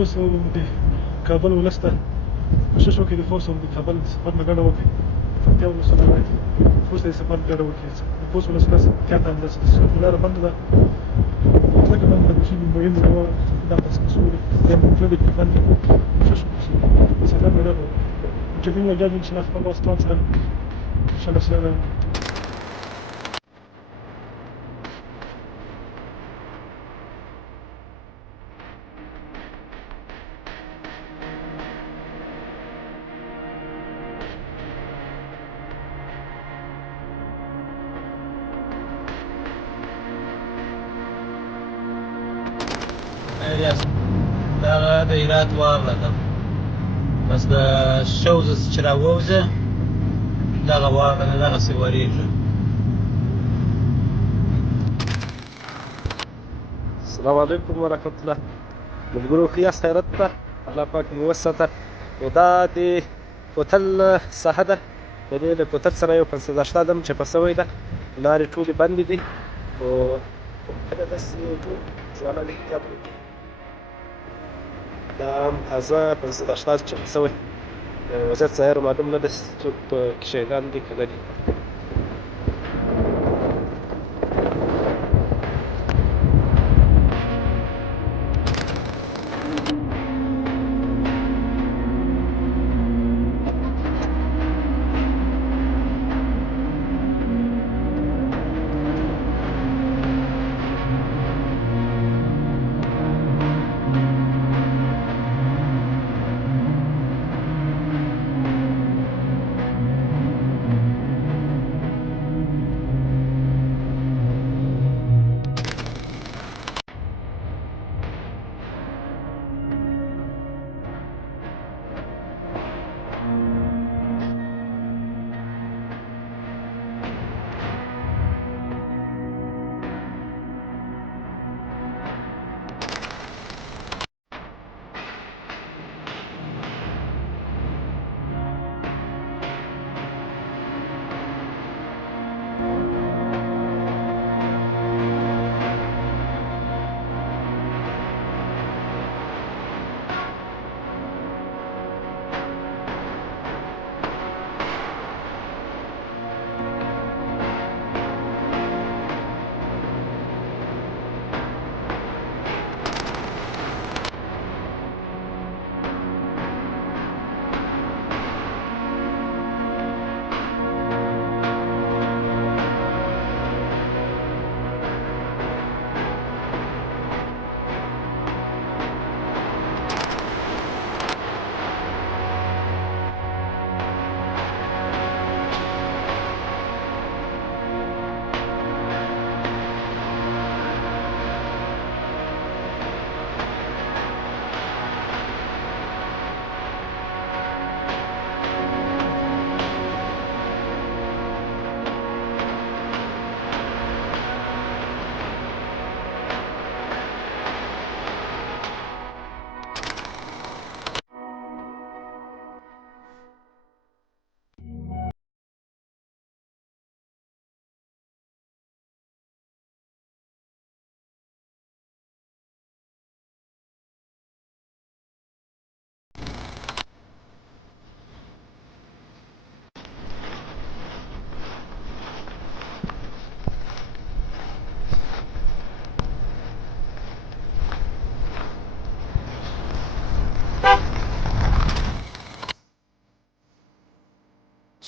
اوس د کابل ولس ته کوشش وکړي د خوست او د کابل د سفر نه ډډه وکړي. پکتیا ولسونه باید خوست د سفر ډډه وکړي. د خوست ولس ولس احتیاط ته اندازه لاره بنده ده. مطلقه بنده ده. شيء مهم هو دعم مسؤول المفروض يتفند کوشش وکړي سفر نه ډډه وکړي. جميع الجانب ان شاء الله خپل واسطه سره ان شاء الله سره دغه د هرات واغله بس د شوزه چې راووځه دغه واغله دغسې ورېږي. السلام علیکم ورحمت الله. ملګرو ښه یاست؟ خیرت ده؟ الله پاک مو وساته. نو دا د کوتل ساحه ده. د دې له کوتل سره یو 580 دم چپه شوی ده. لارې ټولې بندې دي خو کله داسې ژوندی احتیاط وکړو. دا هم تازه 580 چپه شوی. وضعیت ظاهر معلوم نه ده چې څوک پکې شهیدان دي که نه دي.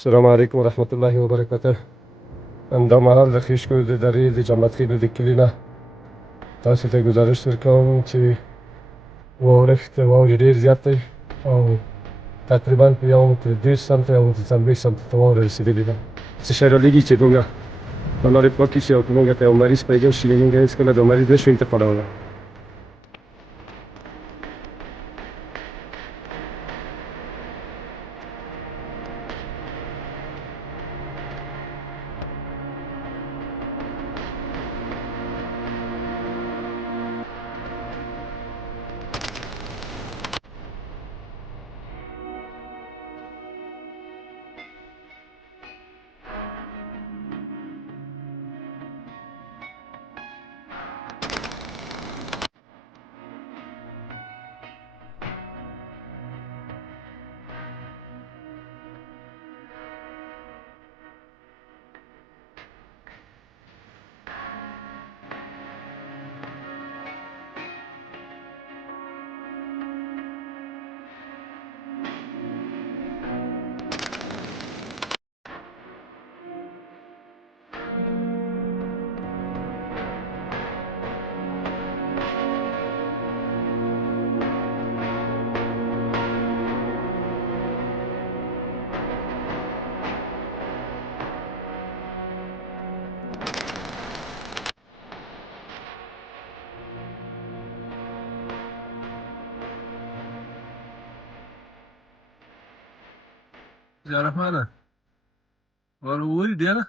السلام علیکم ورحمت الله وبرکاته. همدا مهال د خیشکو د درې د جماعت خیلو د کلي نه تاسو ته ګزارش درکوم چې واورې ډېر زیات دی او تقریبا په یو 30 سمته او 40 سمته ته واوره رسېدلې ده. څه شی رالیږي چې موږ په لارې پاکې شي او که موږ ته یو مریض پیدا شي نو موږ هېڅکله د مریض نشو انتقالولی. يا رحمانه وروري دي انا